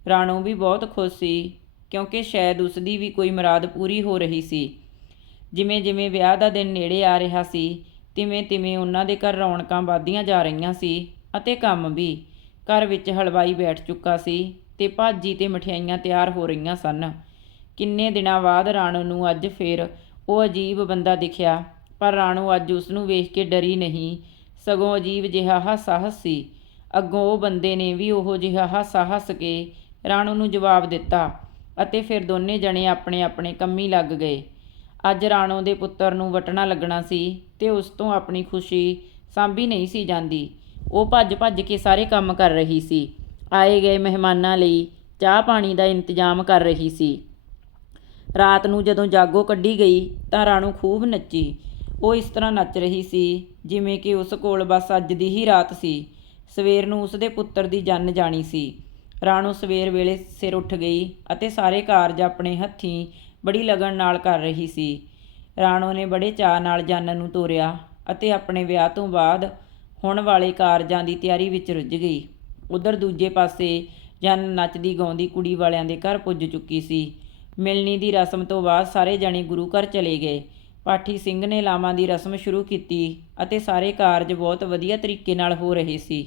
ਰਾਣੋ ਵੀ ਬਹੁਤ ਖੁਸ਼ ਸੀ, ਕਿਉਂਕਿ ਸ਼ਾਇਦ ਉਸ ਦੀ ਵੀ ਕੋਈ ਮੁਰਾਦ ਪੂਰੀ ਹੋ ਰਹੀ ਸੀ। ਜਿਵੇਂ ਜਿਵੇਂ ਵਿਆਹ ਦਾ ਦਿਨ ਨੇੜੇ ਆ ਰਿਹਾ ਸੀ, ਤਿਵੇਂ ਤਿਵੇਂ ਉਹਨਾਂ ਦੇ ਘਰ ਰੌਣਕਾਂ ਵੱਧਦੀਆਂ ਜਾ ਰਹੀਆਂ ਸੀ ਅਤੇ ਕੰਮ ਵੀ। ਘਰ ਵਿੱਚ ਹਲਵਾਈ ਬੈਠ ਚੁੱਕਾ ਸੀ ਤੇ ਭਾਜੀ ਤੇ ਮਠਿਆਈਆਂ ਤਿਆਰ ਹੋ ਰਹੀਆਂ ਸਨ। ਕਿੰਨੇ ਦਿਨਾਂ ਬਾਅਦ ਰਾਣੋ ਨੂੰ ਅੱਜ ਫੇਰ ਉਹ ਅਜੀਬ ਬੰਦਾ ਦਿਖਿਆ, ਪਰ ਰਾਣੋ ਅੱਜ ਉਸ ਨੂੰ ਵੇਖ ਕੇ ਡਰੀ ਨਹੀਂ। ਸਗੋਂ ਅਜੀਬ ਜਿਹਾ ਹਾਸਾ ਸੀ। ਅੱਗੋਂ ਉਹ ਬੰਦੇ ਨੇ ਵੀ ਉਹੋ ਜਿਹਾ ਹਾਸਾ ਹੱਸ ਕੇ ਰਾਣੋ ਨੂੰ ਜਵਾਬ ਦਿੱਤਾ ਅਤੇ ਫਿਰ ਦੋਨੇ ਜਣੇ ਆਪਣੇ ਆਪਣੇ ਕੰਮੀ ਲੱਗ ਗਏ। ਅੱਜ ਰਾਣੋ ਦੇ ਪੁੱਤਰ ਨੂੰ ਵਟਣਾ ਲੱਗਣਾ ਸੀ ਤੇ ਉਸ ਤੋਂ ਆਪਣੀ ਖੁਸ਼ੀ ਸਾਂਭੀ ਨਹੀਂ ਸੀ ਜਾਂਦੀ। ਉਹ ਭੱਜ ਭੱਜ ਕੇ ਸਾਰੇ ਕੰਮ ਕਰ ਰਹੀ ਸੀ। ਆਏ ਗਏ ਮਹਿਮਾਨਾਂ ਲਈ ਚਾਹ ਪਾਣੀ ਦਾ ਇੰਤਜ਼ਾਮ ਕਰ ਰਹੀ ਸੀ। ਰਾਤ ਨੂੰ ਜਦੋਂ ਜਾਗੋ ਕੱਢੀ ਗਈ ਤਾਂ ਰਾਣੋ ਖੂਬ ਨੱਚੀ। ਉਹ ਇਸ ਤਰ੍ਹਾਂ ਨੱਚ ਰਹੀ ਸੀ ਜਿਵੇਂ ਕਿ ਉਸ ਕੋਲ ਬਸ ਅੱਜ ਦੀ ਹੀ ਰਾਤ ਸੀ। ਸਵੇਰ ਨੂੰ ਉਸ ਦੇ ਪੁੱਤਰ ਦੀ ਜੰਨ ਜਾਣੀ ਸੀ। ਰਾਣੋ ਸਵੇਰ ਵੇਲੇ ਸਿਰ ਉੱਠ ਗਈ ਅਤੇ ਸਾਰੇ ਕਾਰਜ ਆਪਣੇ ਹੱਥੀਂ ਬੜੀ ਲਗਨ ਨਾਲ ਕਰ ਰਹੀ ਸੀ। ਰਾਣੋ ਨੇ ਬੜੇ ਚਾਅ ਨਾਲ ਜੰਨ ਨੂੰ ਤੋਰਿਆ ਅਤੇ ਆਪਣੇ ਵਿਆਹ ਤੋਂ ਬਾਅਦ ਹੋਣ ਵਾਲੇ ਕਾਰਜਾਂ ਦੀ ਤਿਆਰੀ ਵਿੱਚ ਰੁੱਝ ਗਈ। ਉਧਰ ਦੂਜੇ ਪਾਸੇ ਜਨ ਨੱਚਦੀ ਗਾਉਂਦੀ ਕੁੜੀ ਵਾਲਿਆਂ ਦੇ ਘਰ ਪੁੱਜ ਚੁੱਕੀ ਸੀ। ਮਿਲਣੀ ਦੀ ਰਸਮ ਤੋਂ ਬਾਅਦ ਸਾਰੇ ਜਣੇ ਗੁਰੂ ਘਰ ਚਲੇ ਗਏ। ਪਾਠੀ ਸਿੰਘ ਨੇ ਲਾਵਾਂ ਦੀ ਰਸਮ ਸ਼ੁਰੂ ਕੀਤੀ ਅਤੇ ਸਾਰੇ ਕਾਰਜ ਬਹੁਤ ਵਧੀਆ ਤਰੀਕੇ ਨਾਲ ਹੋ ਰਹੇ ਸੀ।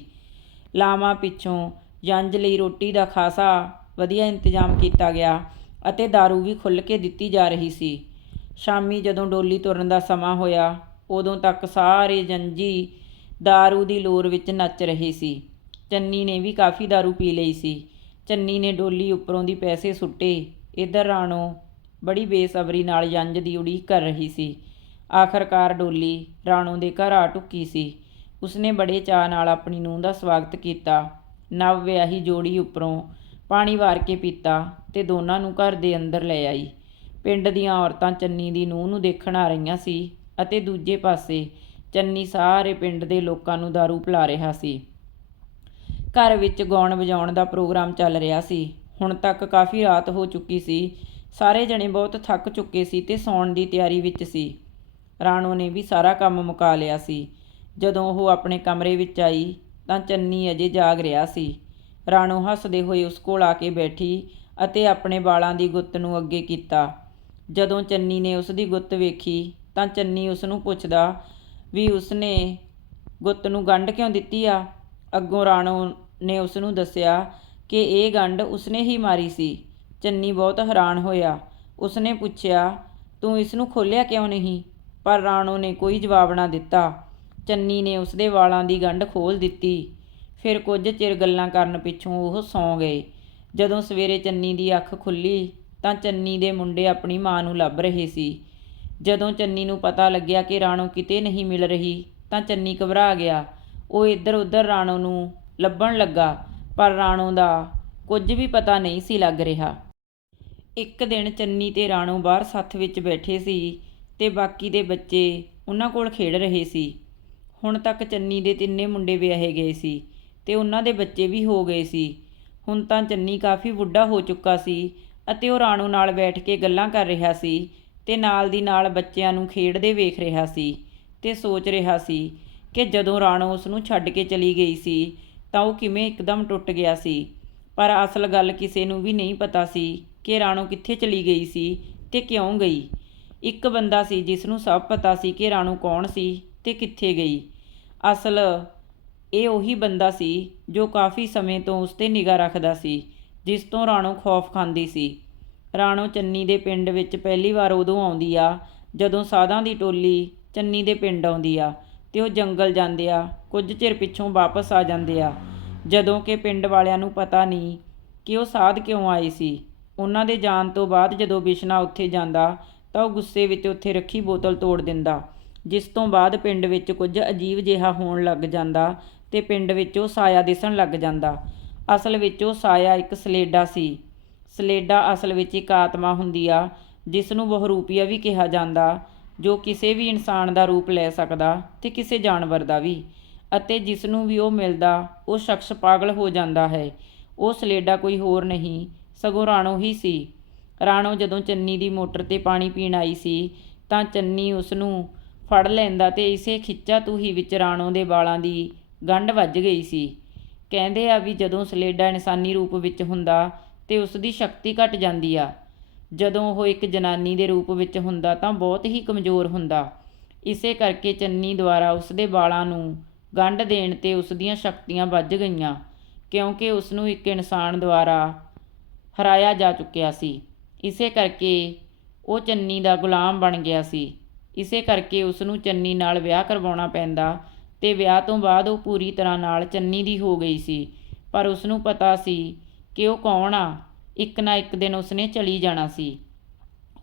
ਲਾਵਾਂ ਪਿੱਛੋਂ ਜੰਜ ਲਈ ਰੋਟੀ ਦਾ ਖਾਸਾ ਵਧੀਆ ਇੰਤਜ਼ਾਮ ਕੀਤਾ ਗਿਆ ਅਤੇ दारू ਵੀ ਖੁੱਲ੍ਹ ਕੇ ਦਿੱਤੀ ਜਾ ਰਹੀ ਸੀ ਸ਼ਾਮੀ ਜਦੋਂ ਡੋਲੀ ਤੁਰਨ ਦਾ ਸਮਾਂ ਹੋਇਆ ਉਦੋਂ ਤੱਕ ਸਾਰੇ ਜੰਜੀ दारू ਦੀ ਲੋਰ ਵਿੱਚ ਨੱਚ ਰਹੇ ਸੀ ਚੰਨੀ ਨੇ ਵੀ ਕਾਫੀ दारू ਪੀ ਲਈ ਸੀ ਚੰਨੀ ਨੇ ਡੋਲੀ ਉੱਪਰੋਂ ਦੀ ਪੈਸੇ ਸੁੱਟੇ ਇਧਰ ਰਾਣੋ ਬੜੀ ਬੇਸਬਰੀ ਨਾਲ ਜੰਜ ਦੀ ਉਡੀਕ ਕਰ ਰਹੀ ਸੀ ਆਖਰਕਾਰ ਡੋਲੀ ਰਾਣੋ ਦੇ ਘਰ ਆ ਟੁੱਕੀ ਸੀ ਉਸਨੇ ਬੜੇ ਚਾਅ ਨਾਲ ਆਪਣੀ ਨੂੰਹ ਦਾ ਸਵਾਗਤ ਕੀਤਾ ਨਵ ਵਿਆਹੀ ਜੋੜੀ ਉੱਪਰੋਂ ਪਾਣੀ ਵਾਰ ਕੇ ਪੀਤਾ ਤੇ ਦੋਨਾਂ ਨੂੰ ਘਰ ਦੇ ਅੰਦਰ ਲੈ ਆਈ। ਪਿੰਡ ਦੀਆਂ ਔਰਤਾਂ ਚੰਨੀ ਦੀ ਨੂੰਹ ਨੂੰ ਦੇਖਣ ਆ ਰਹੀਆਂ ਸੀ ਅਤੇ ਦੂਜੇ ਪਾਸੇ ਚੰਨੀ ਸਾਰੇ ਪਿੰਡ ਦੇ ਲੋਕਾਂ ਨੂੰ दारू ਪਿਲਾ ਰਿਹਾ ਸੀ। ਘਰ ਵਿੱਚ ਗਾਉਣ ਵਜਾਉਣ ਦਾ ਪ੍ਰੋਗਰਾਮ ਚੱਲ ਰਿਹਾ ਸੀ। ਹੁਣ ਤੱਕ ਕਾਫੀ ਰਾਤ ਹੋ ਚੁੱਕੀ ਸੀ। ਸਾਰੇ ਜਣੇ ਬਹੁਤ ਥੱਕ ਚੁੱਕੇ ਸੀ ਤੇ ਸੌਣ ਦੀ ਤਿਆਰੀ ਵਿੱਚ ਸੀ। ਰਾਣੋ ਨੇ ਵੀ ਸਾਰਾ ਕੰਮ ਮੁਕਾ ਲਿਆ ਸੀ। ਜਦੋਂ ਉਹ ਆਪਣੇ ਕਮਰੇ ਵਿੱਚ ਆਈ ਤਾਂ ਚੰਨੀ ਅਜੇ ਜਾਗ ਰਿਹਾ ਸੀ। ਰਾਣੋ ਹੱਸਦੇ ਹੋਏ ਉਸ ਕੋਲ ਆ ਕੇ ਬੈਠੀ ਅਤੇ ਆਪਣੇ ਵਾਲਾਂ ਦੀ ਗੁੱਤ ਨੂੰ ਅੱਗੇ ਕੀਤਾ। ਜਦੋਂ ਚੰਨੀ ਨੇ ਉਸ ਦੀ ਗੁੱਤ ਵੇਖੀ ਤਾਂ ਚੰਨੀ ਉਸ ਨੂੰ ਪੁੱਛਦਾ, ਵੀ ਉਸਨੇ ਗੁੱਤ ਨੂੰ ਗੰਢ ਕਿਉਂ ਦਿੱਤੀ ਆ? ਅੱਗੋਂ ਰਾਣੋ ਨੇ ਉਸ ਨੂੰ ਦੱਸਿਆ ਕਿ ਇਹ ਗੰਢ ਉਸਨੇ ਹੀ ਮਾਰੀ ਸੀ। ਚੰਨੀ ਬਹੁਤ ਹੈਰਾਨ ਹੋਇਆ। ਉਸਨੇ ਪੁੱਛਿਆ, ਤੂੰ ਇਸ ਨੂੰ ਖੋਲਿਆ ਕਿਉਂ ਨਹੀਂ? ਪਰ ਰਾਣੋ ਨੇ ਕੋਈ ਜਵਾਬ ਨਾ ਦਿੱਤਾ। ਚੰਨੀ ਨੇ ਉਸਦੇ ਵਾਲਾਂ ਦੀ ਗੰਢ ਖੋਲ ਦਿੱਤੀ। ਫਿਰ ਕੁਝ ਚਿਰ ਗੱਲਾਂ ਕਰਨ ਪਿੱਛੋਂ ਉਹ ਸੌਂ ਗਏ। ਜਦੋਂ ਸਵੇਰੇ ਚੰਨੀ ਦੀ ਅੱਖ ਖੁੱਲੀ ਤਾਂ ਚੰਨੀ ਦੇ ਮੁੰਡੇ ਆਪਣੀ ਮਾਂ ਨੂੰ ਲੱਭ ਰਹੇ ਸੀ। ਜਦੋਂ ਚੰਨੀ ਨੂੰ ਪਤਾ ਲੱਗਿਆ ਕਿ ਰਾਣੋ ਕਿਤੇ ਨਹੀਂ ਮਿਲ ਰਹੀ ਤਾਂ ਚੰਨੀ ਘਬਰਾ ਗਿਆ। ਉਹ ਇੱਧਰ ਉੱਧਰ ਰਾਣੋ ਨੂੰ ਲੱਭਣ ਲੱਗਾ, ਪਰ ਰਾਣੋ ਦਾ ਕੁਝ ਵੀ ਪਤਾ ਨਹੀਂ ਸੀ ਲੱਗ ਰਿਹਾ। ਇੱਕ ਦਿਨ ਚੰਨੀ ਤੇ ਰਾਣੋ ਬਾਹਰ ਸੱਥ ਵਿੱਚ ਬੈਠੇ ਸੀ ਤੇ ਬਾਕੀ ਦੇ ਬੱਚੇ ਉਹਨਾਂ ਕੋਲ ਖੇਡ ਰਹੇ ਸੀ। ਹੁਣ ਤੱਕ ਚੰਨੀ ਦੇ ਤਿੰਨੇ ਮੁੰਡੇ ਵਿਆਹੇ ਗਏ ਸੀ। ਤੇ ਉਹਨਾਂ ਦੇ ਬੱਚੇ ਵੀ ਹੋ ਗਏ ਸੀ। ਹੁਣ ਤਾਂ ਚੰਨੀ ਕਾਫੀ ਬੁੱਢਾ ਹੋ ਚੁੱਕਾ ਸੀ ਅਤੇ ਉਹ ਰਾਣੂ ਨਾਲ ਬੈਠ ਕੇ ਗੱਲਾਂ ਕਰ ਰਿਹਾ ਸੀ ਤੇ ਨਾਲ ਦੀ ਨਾਲ ਬੱਚਿਆਂ ਨੂੰ ਖੇਡਦੇ ਵੇਖ ਰਿਹਾ ਸੀ ਤੇ ਸੋਚ ਰਿਹਾ ਸੀ ਕਿ ਜਦੋਂ ਰਾਣੋ ਉਸ ਨੂੰ ਛੱਡ ਕੇ ਚਲੀ ਗਈ ਸੀ ਤਾਂ ਉਹ ਕਿਵੇਂ ਇੱਕਦਮ ਟੁੱਟ ਗਿਆ ਸੀ। ਪਰ ਅਸਲ ਗੱਲ ਕਿਸੇ ਨੂੰ ਵੀ ਨਹੀਂ ਪਤਾ ਸੀ ਕਿ ਰਾਣੋ ਕਿੱਥੇ ਚਲੀ ਗਈ ਸੀ ਤੇ ਕਿਉਂ ਗਈ। ਇੱਕ ਬੰਦਾ ਸੀ ਜਿਸ ਨੂੰ ਸਭ ਪਤਾ ਸੀ ਕਿ ਰਾਣੋ ਕੌਣ ਸੀ ਤੇ ਕਿੱਥੇ ਗਈ। ਅਸਲ ਇਹ ਉਹੀ ਬੰਦਾ ਸੀ ਜੋ ਕਾਫੀ ਸਮੇਂ ਤੋਂ ਉਸ ਤੇ ਨਿਗਾਹ ਰੱਖਦਾ ਸੀ, ਜਿਸ ਤੋਂ ਰਾਣੋ ਖੌਫ ਖਾਂਦੀ ਸੀ। ਰਾਣੋ ਚੰਨੀ ਦੇ ਪਿੰਡ ਵਿੱਚ ਪਹਿਲੀ ਵਾਰ ਉਦੋਂ ਆਉਂਦੀ ਆ, ਜਦੋਂ ਸਾਧਾਂ ਦੀ ਟੋਲੀ ਚੰਨੀ ਦੇ ਪਿੰਡ ਆਉਂਦੀ ਆ ਤੇ ਉਹ ਜੰਗਲ ਜਾਂਦੇ ਆ, ਕੁਝ ਚਿਰ ਪਿੱਛੋਂ ਵਾਪਸ ਆ ਜਾਂਦੇ ਆ। ਜਦੋਂ ਕਿ ਪਿੰਡ ਵਾਲਿਆਂ ਨੂੰ ਪਤਾ ਨਹੀਂ ਕਿ ਉਹ ਸਾਧ ਕਿਉਂ ਆਏ ਸੀ। ਉਹਨਾਂ ਦੇ ਜਾਣ ਤੋਂ ਬਾਅਦ ਜਦੋਂ ਬਿਸ਼ਨਾ ਉੱਥੇ ਜਾਂਦਾ ਤਾਂ ਉਹ ਗੁੱਸੇ ਵਿੱਚ ਉੱਥੇ ਰੱਖੀ ਬੋਤਲ ਤੋੜ ਦਿੰਦਾ, ਜਿਸ ਤੋਂ ਬਾਅਦ ਪਿੰਡ ਵਿੱਚ ਕੁਝ ਅਜੀਬ ਜਿਹਾ ਹੋਣ ਲੱਗ ਜਾਂਦਾ ਤੇ ਪਿੰਡ ਵਿੱਚ ਉਹ ਸਾਇਆ ਦਿਸਣ ਲੱਗ ਜਾਂਦਾ। ਅਸਲ ਵਿੱਚ ਉਹ ਸਾਇਆ ਇੱਕ ਸਲੇਡਾ ਸੀ। ਸਲੇਡਾ ਅਸਲ ਵਿੱਚ ਇੱਕ ਆਤਮਾ ਹੁੰਦੀ ਆ ਜਿਸ ਨੂੰ ਬਹੁਰੂਪੀਆ ਵੀ ਕਿਹਾ ਜਾਂਦਾ, ਜੋ ਕਿਸੇ ਵੀ ਇਨਸਾਨ ਦਾ ਰੂਪ ਲੈ ਸਕਦਾ ਤੇ ਕਿਸੇ ਜਾਨਵਰ ਦਾ ਵੀ। ਅਤੇ ਜਿਸ ਨੂੰ ਵੀ ਉਹ ਮਿਲਦਾ, ਉਹ ਸ਼ਖਸ ਪਾਗਲ ਹੋ ਜਾਂਦਾ ਹੈ। ਉਹ ਸਲੇਡਾ ਕੋਈ ਹੋਰ ਨਹੀਂ, ਸਗੋਂ ਰਾਣੋ ਹੀ ਸੀ। ਰਾਣੋ ਜਦੋਂ ਚੰਨੀ ਦੀ ਮੋਟਰ ਤੇ ਪਾਣੀ ਪੀਣ ਆਈ ਸੀ, ਤਾਂ ਚੰਨੀ ਉਸ ਨੂੰ ਫੜ ਲੈਂਦਾ ਤੇ ਇਸੇ ਖਿੱਚਾ ਤੂਹੀ ਵਿੱਚ ਰਾਣੋ ਦੇ ਵਾਲਾਂ ਦੀ ਗੰਢ ਵੱਜ ਗਈ ਸੀ। ਕਹਿੰਦੇ ਆ ਵੀ ਜਦੋਂ ਸਲੇਡਾ ਇਨਸਾਨੀ ਰੂਪ ਵਿੱਚ ਹੁੰਦਾ ਤੇ ਉਸ ਦੀ ਸ਼ਕਤੀ ਘਟ ਜਾਂਦੀ ਆ। ਜਦੋਂ ਉਹ ਇੱਕ ਜਨਾਨੀ ਦੇ ਰੂਪ ਵਿੱਚ ਹੁੰਦਾ ਤਾਂ ਬਹੁਤ ਹੀ ਕਮਜ਼ੋਰ ਹੁੰਦਾ। ਇਸੇ ਕਰਕੇ ਚੰਨੀ ਦੁਆਰਾ ਉਸ ਦੇ ਵਾਲਾਂ ਨੂੰ ਗੰਢ ਦੇਣ ਤੇ ਉਸ ਦੀਆਂ ਸ਼ਕਤੀਆਂ ਵੱਜ ਗਈਆਂ, ਕਿਉਂਕਿ ਉਸ ਨੂੰ ਇੱਕ ਇਨਸਾਨ ਦੁਆਰਾ ਹਰਾਇਆ ਜਾ ਚੁੱਕਿਆ ਸੀ। ਇਸੇ ਕਰਕੇ ਉਹ ਚੰਨੀ ਦਾ ਗੁਲਾਮ ਬਣ ਗਿਆ ਸੀ। ਇਸੇ ਕਰਕੇ ਉਸ ਨੂੰ ਚੰਨੀ ਨਾਲ ਵਿਆਹ ਕਰਵਾਉਣਾ ਪੈਂਦਾ ਤੇ ਵਿਆਹ ਤੋਂ ਬਾਅਦ ਉਹ ਪੂਰੀ ਤਰ੍ਹਾਂ ਨਾਲ ਚੰਨੀ ਦੀ ਹੋ ਗਈ ਸੀ। ਪਰ ਉਸ ਨੂੰ ਪਤਾ ਸੀ ਕਿ ਉਹ ਕੌਣ ਆ। ਇੱਕ ਨਾ ਇੱਕ ਦਿਨ ਉਸਨੇ ਚਲੀ ਜਾਣਾ ਸੀ।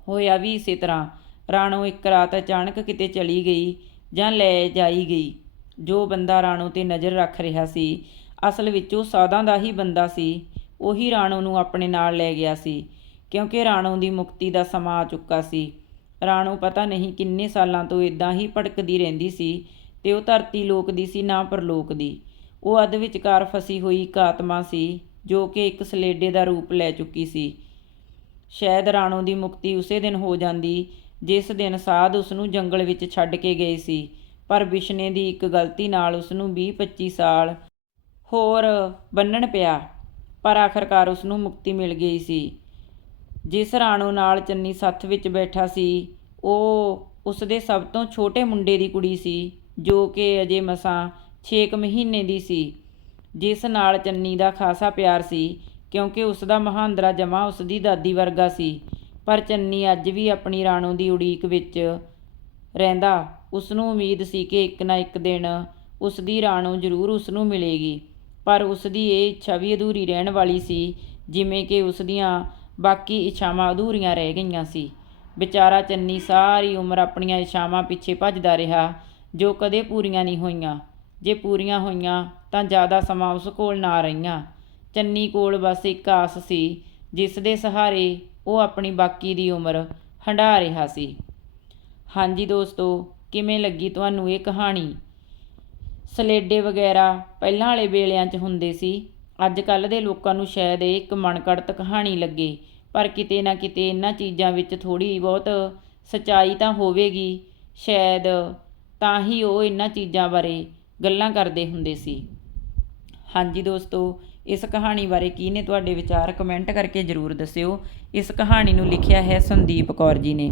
ਹੋਇਆ ਵੀ ਇਸੇ ਤਰ੍ਹਾਂ। ਰਾਣੋ ਇੱਕ ਰਾਤ ਅਚਾਨਕ ਕਿਤੇ ਚਲੀ ਗਈ ਜਾਂ ਲੈ ਜਾਈ ਗਈ। ਜੋ ਬੰਦਾ ਰਾਣੋ ਤੇ ਨਜ਼ਰ ਰੱਖ ਰਿਹਾ ਸੀ, ਅਸਲ ਵਿੱਚ ਉਹ ਸਾਧਾਂ ਦਾ ਹੀ ਬੰਦਾ ਸੀ। ਉਹੀ ਰਾਣੋ ਨੂੰ ਆਪਣੇ ਨਾਲ ਲੈ ਗਿਆ ਸੀ, ਕਿਉਂਕਿ ਰਾਣੋ ਦੀ ਮੁਕਤੀ ਦਾ ਸਮਾਂ ਆ ਚੁੱਕਾ ਸੀ। ਰਾਣੋ ਪਤਾ ਨਹੀਂ ਕਿੰਨੇ ਸਾਲਾਂ ਤੋਂ ਇਦਾਂ ਹੀ ਭਟਕਦੀ ਰਹਿੰਦੀ ਸੀ ਤੇ ਉਹ ਧਰਤੀ ਲੋਕ ਦੀ ਸੀ, ਨਾ ਪਰਲੋਕ ਦੀ ਉਹ ਅੱਧ ਵਿਚਕਾਰ ਫਸੀ ਹੋਈ ਇੱਕ ਆਤਮਾ ਸੀ, ਜੋ ਕਿ ਇੱਕ ਸਲੇਡੇ ਦਾ ਰੂਪ ਲੈ ਚੁੱਕੀ ਸੀ। ਸ਼ਾਇਦ ਰਾਣੋ ਦੀ ਮੁਕਤੀ ਉਸੇ ਦਿਨ ਹੋ ਜਾਂਦੀ, ਜਿਸ ਦਿਨ ਸਾਧ ਉਸ ਨੂੰ ਜੰਗਲ ਵਿੱਚ ਛੱਡ ਕੇ ਗਏ ਸੀ। ਪਰ ਬਿਸ਼ਨੇ ਦੀ ਇੱਕ ਗਲਤੀ ਨਾਲ ਉਸ ਨੂੰ 20-25 ਸਾਲ ਹੋਰ ਬੰਨਣ ਪਿਆ, ਪਰ ਆਖਰਕਾਰ ਉਸ ਨੂੰ ਮੁਕਤੀ ਮਿਲ ਗਈ ਸੀ। ਜਿਸ ਰਾਣੋ ਨਾਲ ਚੰਨੀ ਸੱਥ ਵਿੱਚ ਬੈਠਾ ਸੀ, ਉਹ ਉਸ ਦੇ ਸਭ ਤੋਂ ਛੋਟੇ ਮੁੰਡੇ ਦੀ ਕੁੜੀ ਸੀ। ਜੋ ਕਿ ਅਜੇ ਮਸਾਂ ਛੇ ਕੁ ਮਹੀਨੇ ਦੀ ਸੀ। ਜਿਸ ਨਾਲ ਚੰਨੀ ਦਾ ਖਾਸਾ ਪਿਆਰ ਸੀ, ਕਿਉਂਕਿ ਉਸ ਦਾ ਮਹਾਂਦਰਾ ਜਮਾ ਉਸ ਦੀ ਦਾਦੀ ਵਰਗਾ ਸੀ। ਪਰ ਚੰਨੀ ਅੱਜ ਵੀ ਆਪਣੀ ਰਾਣੋ ਦੀ ਉਡੀਕ ਵਿੱਚ ਰਹਿੰਦਾ। ਉਸ ਨੂੰ ਉਮੀਦ ਸੀ ਕਿ ਇੱਕ ਨਾ ਇੱਕ ਦਿਨ ਉਸ ਦੀ ਰਾਣੋ ਜ਼ਰੂਰ ਉਸ ਨੂੰ ਮਿਲੇਗੀ। ਪਰ ਉਸ ਦੀ ਇਹ ਇੱਛਾ ਵੀ ਅਧੂਰੀ ਰਹਿਣ ਵਾਲੀ ਸੀ, ਜਿਵੇਂ ਕਿ ਉਸ ਦੀਆਂ ਬਾਕੀ ਇੱਛਾਵਾਂ ਅਧੂਰੀਆਂ ਰਹਿ ਗਈਆਂ ਸੀ। ਵਿਚਾਰਾ ਚੰਨੀ ਸਾਰੀ ਉਮਰ ਆਪਣੀਆਂ ਇੱਛਾਵਾਂ ਪਿੱਛੇ ਭੱਜਦਾ ਰਿਹਾ। ਜੋ ਕਦੇ ਪੂਰੀਆਂ ਨਹੀਂ ਹੋਈਆਂ। ਜੇ ਪੂਰੀਆਂ ਹੋਈਆਂ ਤਾਂ ਜ਼ਿਆਦਾ ਸਮਾਂ ਉਸ ਕੋਲ ਨਾ ਰਹੀਆਂ। ਚੰਨੀ ਕੋਲ ਬਸ ਇੱਕ ਆਸ ਸੀ, ਜਿਸ ਦੇ ਸਹਾਰੇ ਉਹ ਆਪਣੀ ਬਾਕੀ ਦੀ ਉਮਰ ਹੰਢਾ ਰਿਹਾ ਸੀ। ਹਾਂਜੀ ਦੋਸਤੋ, ਕਿਵੇਂ ਲੱਗੀ ਤੁਹਾਨੂੰ ਇਹ ਕਹਾਣੀ? ਸਲੇਡੇ ਵਗੈਰਾ ਪਹਿਲਾਂ ਵਾਲੇ ਵੇਲਿਆਂ 'ਚ ਹੁੰਦੇ ਸੀ। ਅੱਜ ਕੱਲ੍ਹ ਦੇ ਲੋਕਾਂ ਨੂੰ ਸ਼ਾਇਦ ਇਹ ਇੱਕ ਮਨਕੜਤ ਕਹਾਣੀ ਲੱਗੇ, ਪਰ ਕਿਤੇ ਨਾ ਕਿਤੇ ਇਹਨਾਂ ਚੀਜ਼ਾਂ ਵਿੱਚ ਥੋੜੀ ਬਹੁਤ ਸਚਾਈ ਤਾਂ ਹੋਵੇਗੀ। ਸ਼ਾਇਦ ਤਾਂ ਹੀ ਉਹ ਇਹਨਾਂ ਚੀਜ਼ਾਂ ਬਾਰੇ ਗੱਲਾਂ ਕਰਦੇ ਹੁੰਦੇ ਸੀ। ਹਾਂਜੀ ਦੋਸਤੋ, ਇਸ ਕਹਾਣੀ ਬਾਰੇ ਕੀ ਨੇ ਤੁਹਾਡੇ ਵਿਚਾਰ ਕਮੈਂਟ ਕਰਕੇ ਜਰੂਰ ਦੱਸਿਓ। ਇਸ ਕਹਾਣੀ ਨੂੰ ਲਿਖਿਆ ਹੈ ਸੰਦੀਪ ਕੌਰ ਜੀ ਨੇ।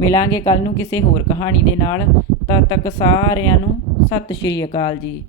ਮਿਲਾਂਗੇ ਕੱਲ ਨੂੰ ਕਿਸੇ ਹੋਰ ਕਹਾਣੀ ਦੇ ਨਾਲ। ਤਦ ਤੱਕ ਸਾਰਿਆਂ ਨੂੰ ਸਤਿ ਸ਼੍ਰੀ ਅਕਾਲ ਜੀ।